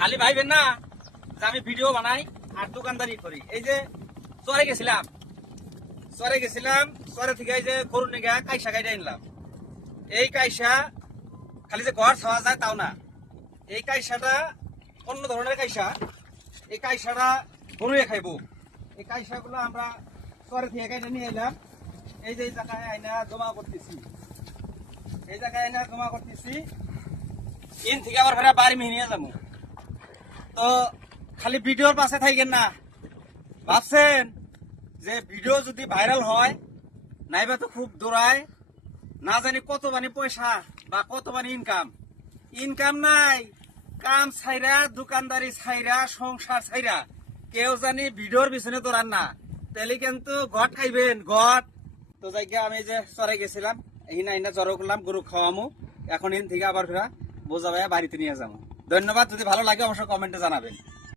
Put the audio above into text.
খালি ভাইবেন না যে আমি ভিডিও বানাই আর দোকানদারি করি। এই যে চরে গেছিলাম, চরে থেকে এই যে গরুর নিগা কাইসা গাইডা আনলাম। এই কাইসা খালি যে ঘর ছাওয়া যায় তাও না, এই কাইসাটা অন্য ধরনের কাইসা। এই কাইসাটা গরুয়ে খাইবো। এই কাইসাগুলো আমরা চরে থেকে গাইডা নিয়ে এলাম। এই যে এই জায়গায় আইনা জমা করতেছি, ইন থেকে আবার ফেরা বাড়ি নিয়ে যাবো। তো খালি ভিডিওর পাশে থাকেন না, ভাবছেন যে ভিডিও যদি ভাইরাল হয় নাইবা তো খুব দৌড়ায়, না জানি কত বানি পয়সা বা কত বানি ইনকাম নাই। কাম ছাইরা, দোকানদারি ছাইরা, সংসার ছাইরা কেউ জানি ভিডিওর পিছনে দৌড়ান না, তাহলে কিন্তু ঘট খাইবেন ঘট। তো যাই আমি যে চরে গেছিলাম, এই জড়ো করলাম, গরু খাওয়ামো। এখন ইন থেকে আবার ফেরা বোঝা ভাইয়া বাড়িতে নিয়ে যাবো। ধন্যবাদ। যদি ভালো লাগে অবশ্যই কমেন্টে জানাবেন।